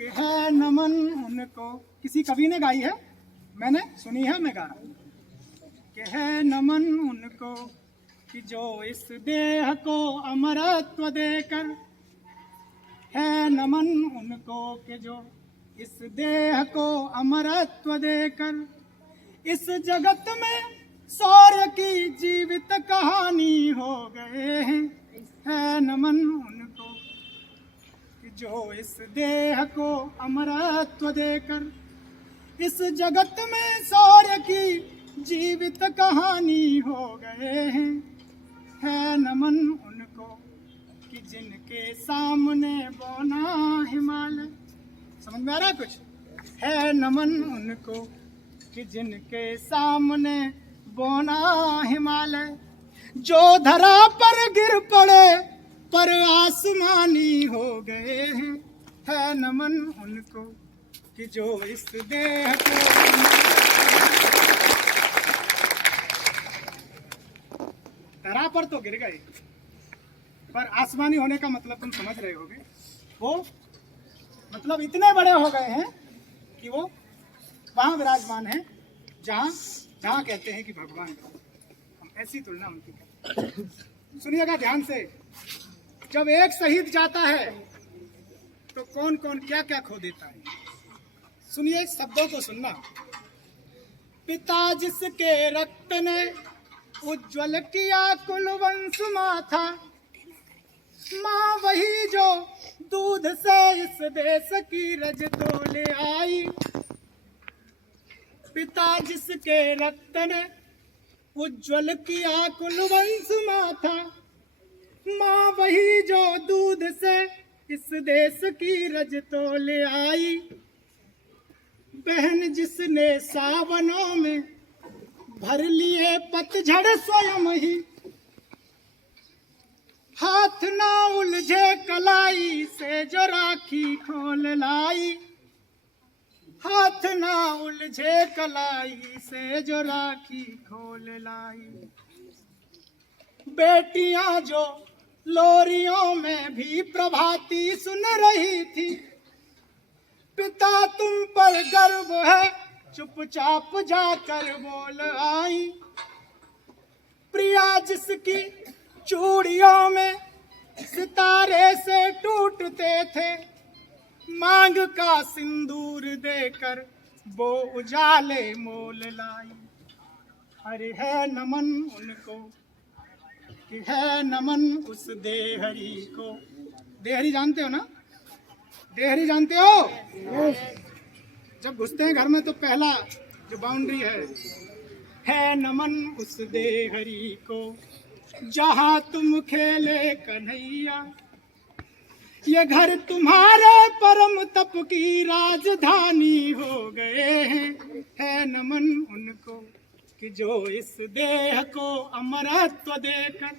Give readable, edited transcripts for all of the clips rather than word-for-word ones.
कि है नमन उनको, किसी कवि ने गाई है, मैंने सुनी है, मैं गा रहा हूँ कि है नमन उनको कि जो इस देह को अमरत्व देकर, है नमन उनको कि जो इस देह को अमरत्व देकर इस जगत में शौर्य की जीवित कहानी हो गए हैं। है नमन उनको कि जो इस देह को अमरत्व देकर इस जगत में शौर्य की जीवित कहानी हो गए हैं। है नमन उनको कि जिनके सामने बौना हिमालय, समझ में आ रहा है कुछ? है नमन उनको कि जिनके सामने बौना हिमालय, जो धरा पर गिर पड़े पर आसमानी हो गए हैं। है नमन उनको कि जो इस देह को, धरा पर तो गिर गए पर आसमानी होने का मतलब तुम समझ रहे होगे, वो मतलब इतने बड़े हो गए हैं कि वो वहां विराजमान है जहां जहां कहते हैं कि भगवान, हम ऐसी तुलना उनकी करते हैं। सुनिएगा ध्यान से, जब एक शहीद जाता है तो कौन कौन क्या क्या खो देता है। सुनिए, शब्दों को सुनना। पिता जिसके रक्त ने उज्जवल किया कुल वंश माथा, माँ वही जो दूध से इस देश की रज तोले आई। पिता जिसके रक्त ने उज्जवल किया कुल वंश माथा, माँ वही जो दूध से इस देश की रज तोले आई। बहन जिसने सावनों में भर लिए पतझड़ स्वयं ही, हाथ ना उलझे कलाई से जो राखी खोल लाई। हाथ ना उलझे कलाई से जो राखी खोल लाई। बेटियां जो लोरियों में भी प्रभाती सुन रही थी, पिता तुम पर गर्व है चुपचाप जाकर बोल आई। प्रिया जिसकी चूड़ियों में सितारे से टूटते थे, मांग का सिंदूर देकर वो उजाले मोल लाई। अरे है नमन उनको कि है नमन उस देहरी को। देहरी जानते हो ना? देहरी जानते हो? जब घुसते हैं घर में तो पहला जो बाउंड्री है नमन उस देहरी को, जहाँ तुम खेले कन्हैया, ये घर तुम्हारे परम तप की राजधानी हो गए हैं। है नमन उनको कि जो इस देह को अमरत्व देकर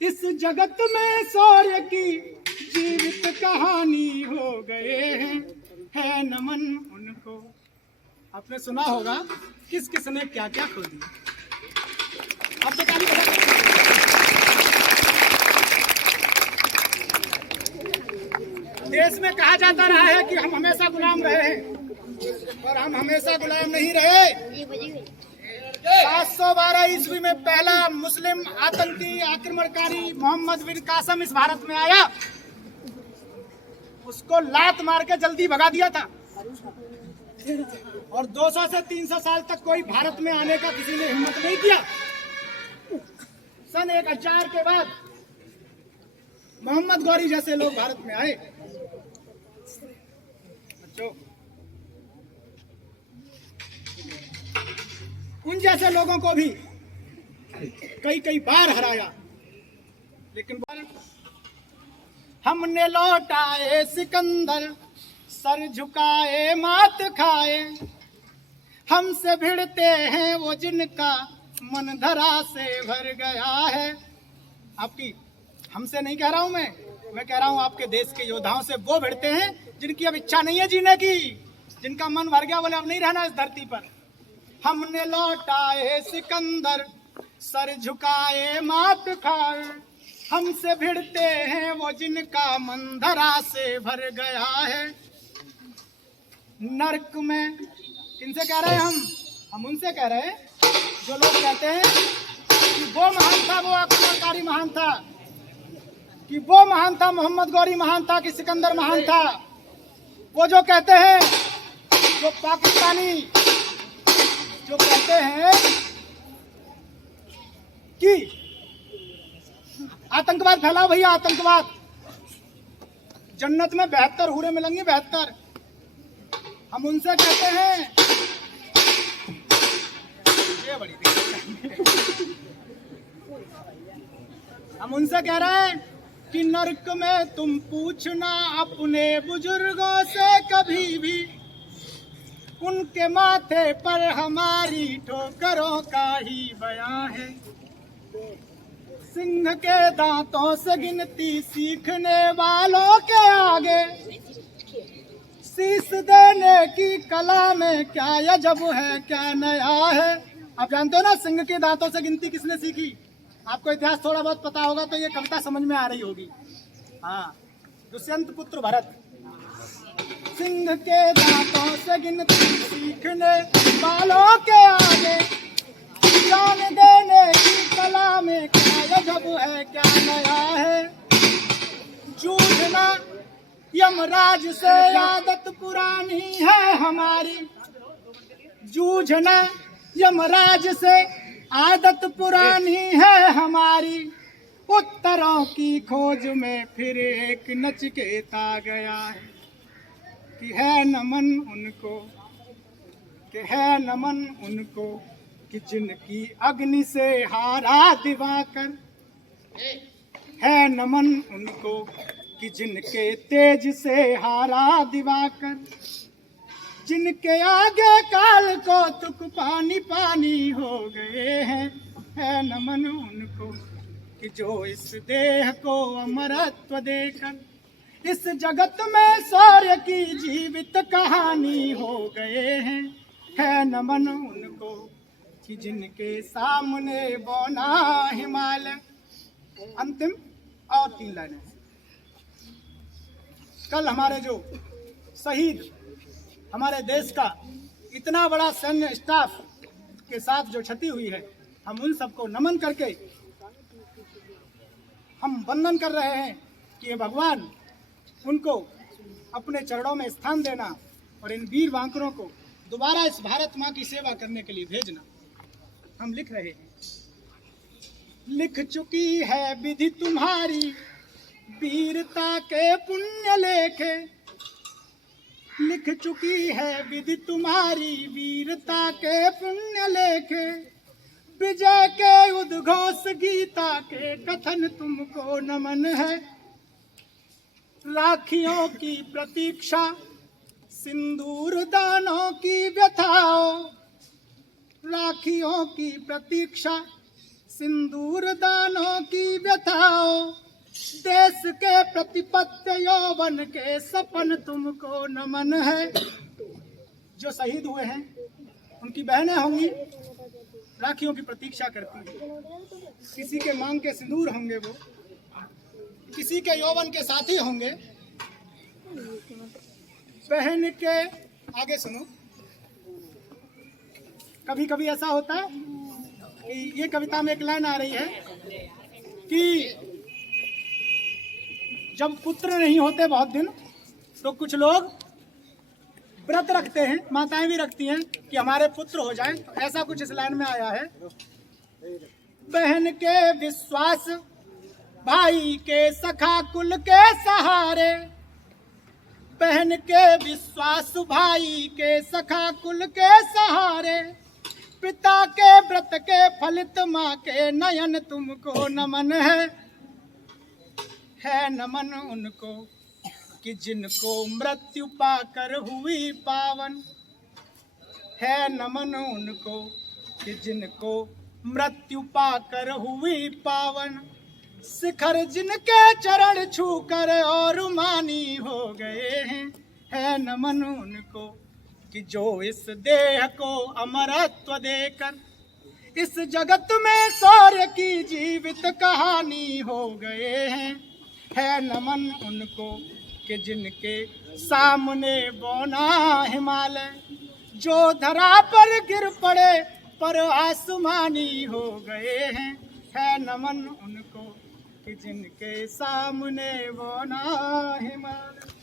इस जगत में शौर्य की जीवित कहानी हो गए हैं। है नमन उनको। आपने सुना होगा किस किस ने क्या क्या खो दिया। अब बताइए, देश में कहा जाता रहा है कि हम हमेशा गुलाम रहे हैं, और हम हमेशा गुलाम नहीं रहे। 712 ईस्वी में पहला मुस्लिम आतंकी आक्रमणकारी मोहम्मद बिन कासम इस भारत में आया, उसको लात मार के जल्दी भगा दिया था, और 200 से 300 साल तक कोई भारत में आने का किसी ने हिम्मत नहीं किया। सन 1000 के बाद मोहम्मद गौरी जैसे लोग भारत में आए। उन जैसे लोगों को भी कई बार हराया, लेकिन हमने लौटाए सिकंदर, सर झुकाए मात खाए। हमसे भिड़ते हैं वो जिनका मन धरा से भर गया है। आपकी, हमसे नहीं कह रहा हूं मैं कह रहा हूं आपके देश के योद्धाओं से। वो भिड़ते हैं जिनकी अब इच्छा नहीं है जीने की, जिनका मन भर गया, बोले अब नहीं रहना इस धरती पर। हमने लौटाए सिकंदर, सर झुकाए मात खाए। हमसे भिड़ते हैं वो जिनका मन धरा से भर गया है। नरक में, किनसे कह रहे हैं हम उनसे कह रहे हैं जो लोग कहते हैं कि वो महान था, वो आक्रमणकारी महान था, कि वो महान था, मोहम्मद गौरी महान था, कि सिकंदर महान था। वो जो कहते हैं, जो पाकिस्तानी जो कहते हैं कि आतंकवाद फैलाओ भैया, आतंकवाद, जन्नत में 72 हूरें मिलेंगी, 72। हम उनसे कहते हैं, ये बड़ी हम उनसे कह रहे हैं कि नरक में तुम पूछना अपने बुजुर्गों से कभी भी, उनके माथे पर हमारी ठोकरों का ही बयां है। सिंह के दांतों से गिनती सीखने वालों के आगे, शीश देने की कला में क्या अजब है, क्या नया है। आप जानते हो ना सिंह के दांतों से गिनती किसने सीखी? आपको इतिहास थोड़ा बहुत पता होगा तो ये कविता समझ में आ रही होगी। हाँ, दुष्यंत पुत्र भरत। सिंह के दांतों से गिनती सीखने वालों के आगे, जान देने की कला में क्या अजब है, क्या नया है। जूझना यमराज से आदत पुरानी है हमारी, जूझना यमराज से आदत पुरानी है हमारी। उत्तरों की खोज में फिर एक नचिकेता गया है, कि है नमन उनको, कि है नमन उनको, कि जिनकी अग्नि से हारा दिवाकर। है नमन उनको कि जिनके तेज से हारा दिवाकर। जिनके आगे काल को तुक पानी पानी हो गए हैं। है नमन उनको कि जो इस देह को अमरत्व देकर इस जगत में शौर्य की जीवित कहानी हो गए हैं। है नमन उनको कि जिनके सामने बौना हिमालय। अंतिम और 3 लाइनें। कल हमारे जो शहीद हमारे देश का इतना बड़ा सैन्य स्टाफ के साथ जो क्षति हुई है, हम उन सबको नमन करके हम वंदन कर रहे हैं कि ये भगवान उनको अपने चरणों में स्थान देना और इन वीर वांकरों को दोबारा इस भारत माँ की सेवा करने के लिए भेजना। हम लिख रहे हैं, लिख चुकी है विधि तुम्हारी वीरता के पुण्य लेखे। लिख चुकी है विधि तुम्हारी वीरता के पुण्य लेखे। विजय के उद्घोष गीता के कथन तुमको नमन है। राखियों की प्रतीक्षा सिंदूर दानों की व्यथाओ। राखियों की प्रतीक्षा सिंदूर दानों की व्यथाओ। देश के प्रतिपत्ति यौवन के सपन तुमको नमन है। जो शहीद हुए हैं उनकी बहनें होंगी, राखियों की प्रतीक्षा करती हैं। किसी के मांग के सिंदूर होंगे, वो किसी के यौवन के साथी होंगे। बहन के आगे सुनो, कभी कभी ऐसा होता है कि ये कविता में एक लाइन आ रही है कि जब पुत्र नहीं होते बहुत दिन तो कुछ लोग व्रत रखते हैं, माताएं भी रखती हैं कि हमारे पुत्र हो जाएं। तो ऐसा कुछ इस लाइन में आया है, बहन के विश्वास भाई के सखा कुल के सहारे। बहन के विश्वास भाई के सखा कुल के सहारे। पिता के व्रत के फलित माँ के नयन तुमको नमन है। है नमन उनको कि जिनको मृत्यु पाकर हुई पावन। है नमन उनको कि जिनको मृत्यु पाकर हुई पावन। शिखर जिनके चरण छूकर और मानी हो गए हैं। है नमन उनको कि जो इस देह को अमरत्व देकर इस जगत में शौर्य की जीवित कहानी हो गए हैं। है नमन उनको कि जिनके सामने बौना हिमालय, जो धरा पर गिर पड़े पर आसमानी हो गए हैं, है नमन उनको कि जिनके सामने बौना हिमालय।